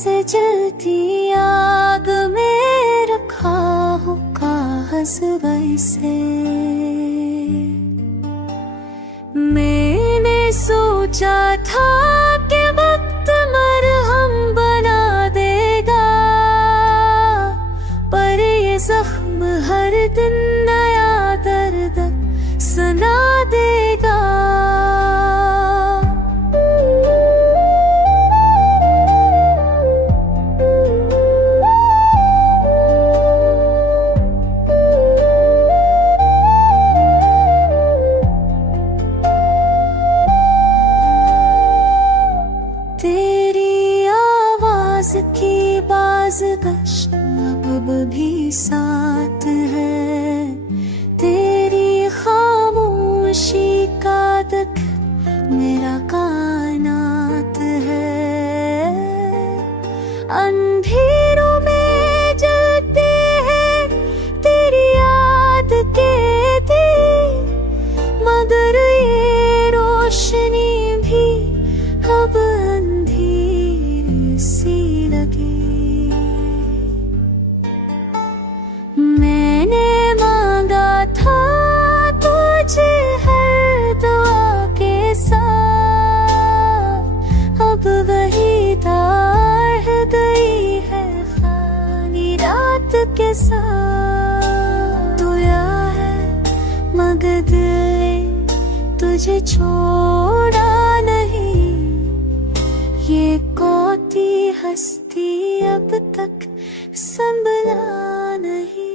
से जलती आग में रखा हूँ कागज वैसे। मैंने सोचा था कि वक्त मरहम बना देगा, पर ये जख्म हर दिन नया दर्द सुना देगा। तेरी आवाज की बाज़गश्त अब भी साथ है, तेरी खामोशी का दखल मेरा कायनात है। अंधेरों में जलते हैं तेरी याद के दिए, मगर ये रोशनी भी अब अंधेरी सी लगी। मैंने मांगा था तुझे हर दुआ के साथ, अब वही तार गई है खाली रात के साथ। तू यहाँ है मगर दिल तुझे छोड़ा नहीं, ये कौती हस्ती अब तक संभला नहीं।